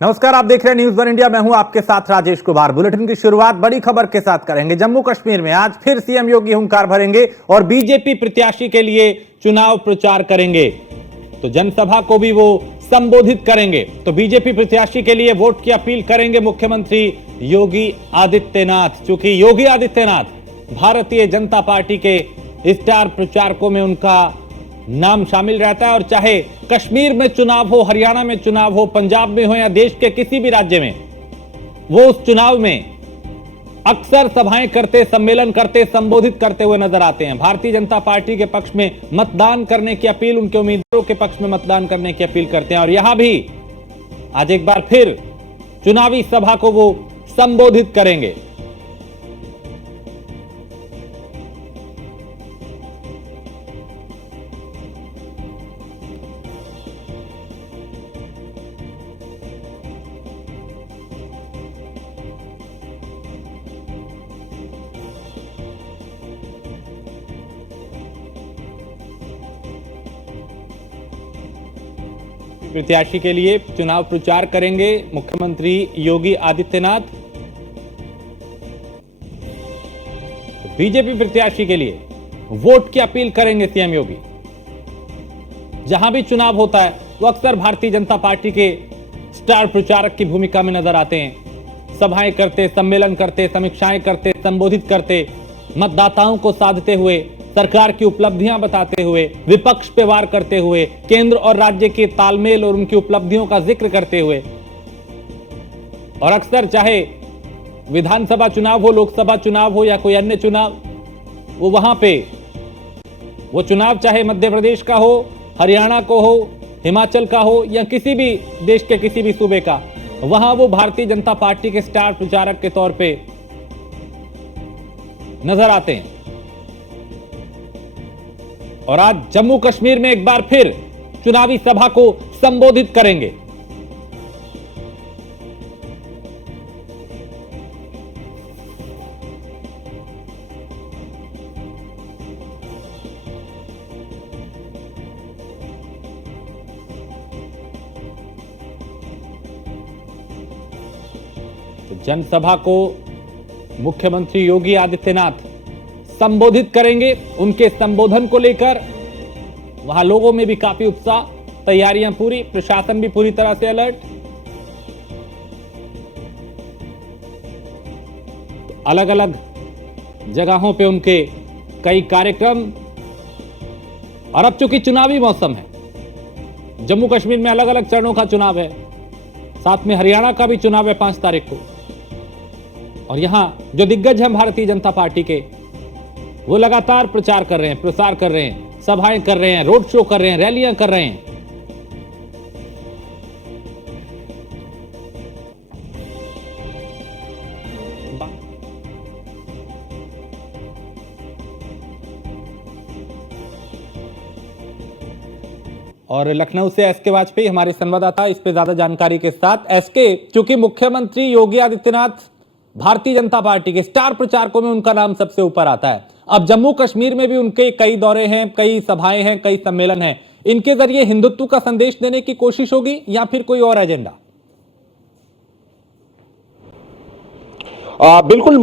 नमस्कार, आप देख रहे हैं न्यूज वन इंडिया। मैं हूं आपके साथ राजेश कुमार। बुलेटिन की शुरुआत बड़ी खबर के साथ करेंगे। जम्मू कश्मीर में आज फिर सीएम योगी हुंकार भरेंगे और बीजेपी प्रत्याशी के लिए चुनाव प्रचार करेंगे। तो जनसभा को भी वो संबोधित करेंगे। तो बीजेपी प्रत्याशी के लिए वोट की अपील करेंगे मुख्यमंत्री योगी आदित्यनाथ। चूंकि योगी आदित्यनाथ भारतीय जनता पार्टी के स्टार प्रचारकों में उनका नाम शामिल रहता है, और चाहे कश्मीर में चुनाव हो, हरियाणा में चुनाव हो, पंजाब में हो या देश के किसी भी राज्य में, वो उस चुनाव में अक्सर सभाएं करते, सम्मेलन करते, संबोधित करते हुए नजर आते हैं। भारतीय जनता पार्टी के पक्ष में मतदान करने की अपील, उनके उम्मीदवारों के पक्ष में मतदान करने की अपील करते हैं। और यहां भी आज एक बार फिर चुनावी सभा को वो संबोधित करेंगे। प्रत्याशी के लिए चुनाव प्रचार करेंगे मुख्यमंत्री योगी आदित्यनाथ। बीजेपी प्रत्याशी के लिए वोट की अपील करेंगे सीएम योगी। जहां भी चुनाव होता है वो अक्सर भारतीय जनता पार्टी के स्टार प्रचारक की भूमिका में नजर आते हैं। सभाएं करते, सम्मेलन करते, समीक्षाएं करते, संबोधित करते, मतदाताओं को साधते हुए, सरकार की उपलब्धियां बताते हुए, विपक्ष पे वार करते हुए, केंद्र और राज्य के तालमेल और उनकी उपलब्धियों का जिक्र करते हुए, और अक्सर चाहे विधानसभा चुनाव हो, लोकसभा चुनाव हो या कोई अन्य चुनाव, वो वहां पे वो चुनाव चाहे मध्य प्रदेश का हो, हरियाणा को हो, हिमाचल का हो या किसी भी देश के किसी भी सूबे का, वहां वो भारतीय जनता पार्टी के स्टार प्रचारक के तौर पे नजर आते हैं। और आज जम्मू कश्मीर में एक बार फिर चुनावी सभा को संबोधित करेंगे। तो जनसभा को मुख्यमंत्री योगी आदित्यनाथ संबोधित करेंगे। उनके संबोधन को लेकर वहां लोगों में भी काफी उत्साह, तैयारियां पूरी, प्रशासन भी पूरी तरह से अलर्ट। अलग अलग जगहों पे उनके कई कार्यक्रम। और अब चूंकि चुनावी मौसम है, जम्मू कश्मीर में अलग अलग चरणों का चुनाव है, साथ में हरियाणा का भी चुनाव है 5 तारीख को। और यहां जो दिग्गज हैं भारतीय जनता पार्टी के, वो लगातार प्रचार कर रहे हैं, प्रसार कर रहे हैं, सभाएं कर रहे हैं, रोड शो कर रहे हैं, रैलियां कर रहे हैं। और लखनऊ से एसके वाजपेयी हमारे संवाददाता इस पे ज्यादा जानकारी के साथ। एसके, चूंकि मुख्यमंत्री योगी आदित्यनाथ भारतीय जनता पार्टी के स्टार प्रचारकों में उनका नाम सबसे ऊपर आता है, अब जम्मू कश्मीर में भी उनके कई दौरे हैं, कई सभाएं हैं, कई सम्मेलन हैं। इनके जरिए हिंदुत्व का संदेश देने की कोशिश होगी या फिर कोई और एजेंडा? बिल्कुल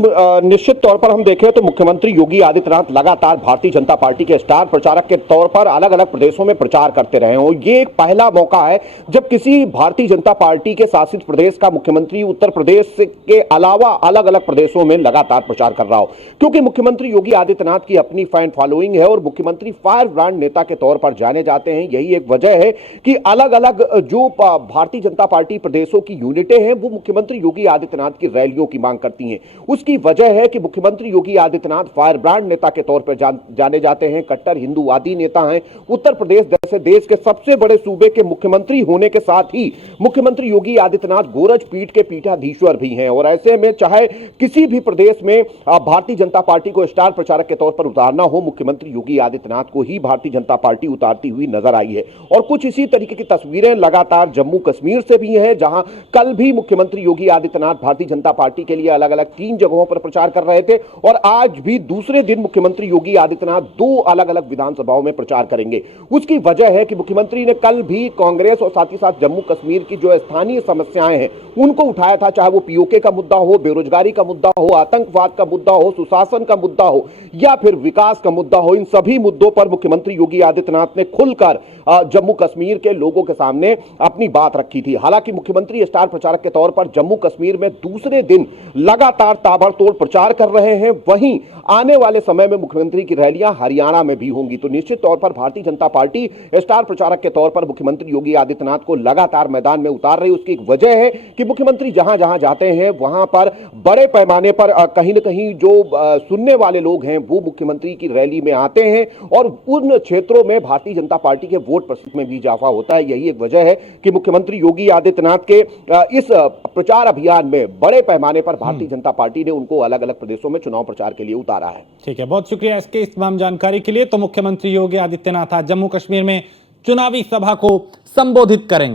निश्चित तौर पर हम देखें तो मुख्यमंत्री योगी आदित्यनाथ लगातार भारतीय जनता पार्टी के स्टार प्रचारक के तौर पर अलग अलग प्रदेशों में प्रचार करते रहे हैं। ये एक पहला मौका है जब किसी भारतीय जनता पार्टी के शासित प्रदेश का मुख्यमंत्री उत्तर प्रदेश के अलावा अलग अलग प्रदेशों में लगातार प्रचार कर रहा हो, क्योंकि मुख्यमंत्री योगी आदित्यनाथ की अपनी फैन फॉलोइंग है और मुख्यमंत्री फायर ब्रांड नेता के तौर पर जाने जाते हैं। यही एक वजह है कि अलग अलग जो भारतीय जनता पार्टी प्रदेशों की यूनिटें हैं वो मुख्यमंत्री योगी आदित्यनाथ की रैलियों की मांग करती हैं। उसकी वजह है कि मुख्यमंत्री योगी आदित्यनाथ फायर ब्रांड नेता के तौर पर जाने जाते हैं, कट्टर हिंदूवादी नेता हैं। उत्तर प्रदेश जैसे देश के सबसे बड़े सूबे के मुख्यमंत्री होने के साथ ही मुख्यमंत्री योगी आदित्यनाथ गोरज पीठ के पीठाधीश्वर भी हैं। और ऐसे में चाहे किसी भी प्रदेश में भारतीय जनता पार्टी को स्टार प्रचारक के तौर पर उतारना हो, मुख्यमंत्री योगी आदित्यनाथ को ही भारतीय जनता पार्टी उतारती हुई नजर आई है। और कुछ इसी तरीके की तस्वीरें लगातार जम्मू कश्मीर से भी हैं, जहां कल भी मुख्यमंत्री योगी आदित्यनाथ भारतीय जनता पार्टी के लिए अलग अलग 3 जगहों पर प्रचार कर रहे थे और आज भी दूसरे दिन मुख्यमंत्री योगी आदित्यनाथ 2 अलग अलग विधानसभाओं में प्रचार करेंगे। उसकी वजह वजह है कि मुख्यमंत्री ने कल भी कांग्रेस और साथ ही साथ जम्मू कश्मीर की जो स्थानीय समस्याएं हैं उनको उठाया था, चाहे वो पीओके का मुद्दा हो, बेरोजगारी का मुद्दा हो, आतंकवाद का मुद्दा हो, सुशासन का मुद्दा हो या फिर विकास का मुद्दा हो। इन सभी मुद्दों पर मुख्यमंत्री योगी आदित्यनाथ ने खुलकर जम्मू कश्मीर के लोगों के सामने अपनी बात रखी थी। हालांकि मुख्यमंत्री स्टार प्रचारक के तौर पर जम्मू कश्मीर में दूसरे दिन लगातार ताबड़तोड़ प्रचार कर रहे हैं। वहीं आने वाले समय में मुख्यमंत्री की रैलियां हरियाणा में भी होंगी। तो निश्चित तौर पर भारतीय जनता पार्टी स्टार प्रचारक के तौर पर मुख्यमंत्री योगी आदित्यनाथ को लगातार मैदान में उतार रही है। उसकी एक वजह है कि मुख्यमंत्री जहां जहां जाते हैं वहां पर बड़े पैमाने पर कहीं न कहीं जो सुनने वाले लोग हैं वो मुख्यमंत्री की रैली में आते हैं और उन क्षेत्रों में भारतीय जनता पार्टी के वोट प्रतिशत में भी इजाफा होता है। यही एक वजह है कि मुख्यमंत्री योगी आदित्यनाथ के इस प्रचार अभियान में बड़े पैमाने पर भारतीय जनता पार्टी ने उनको अलग अलग प्रदेशों में चुनाव प्रचार के लिए उतारा है। ठीक है, बहुत शुक्रिया इसके इस तमाम जानकारी के लिए। तो मुख्यमंत्री योगी आदित्यनाथ आज जम्मू कश्मीर में चुनावी सभा को संबोधित करेंगे।